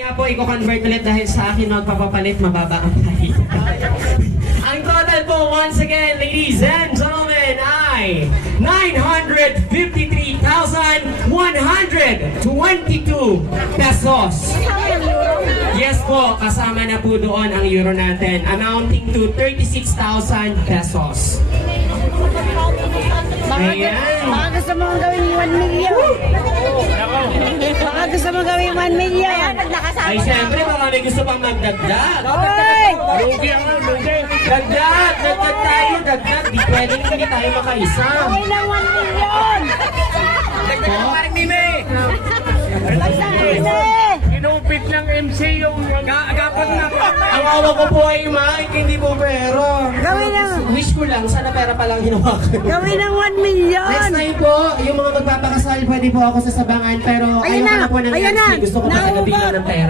Kaya po, i-convert ulit dahil sa akin magpapapalit, mababa ang kahit. Ang total po, once again, ladies and gentlemen, ay 953,122 pesos. Yes po, kasama na po doon ang euro natin, amounting to 36,000 pesos. Ayan. Baka gusto mong gawin 1 million. Baka gusto mong gawin 1 million. Ay, siyempre, baka may gusto pang magdagdag. Hoy! Dagdag tayo, dagdag. Di pwedeng hindi tayo makaisa. Gawin ng 1 million. Parang Mime! Basta kasi. Inupit ng MC yung agapan na. Ang awa ko po ay Mike, hindi po pera. Gawin ng... Wish ko lang, sana pera pa lang hinawakan. Gawin ng 1 million. Next time po, yung mga magpapakasal, pwede po ako sasabangan. Pero Ayan ayoko na, na po ng ayan MC. na. Gusto ko talaga Naubos. bigyan ng pera.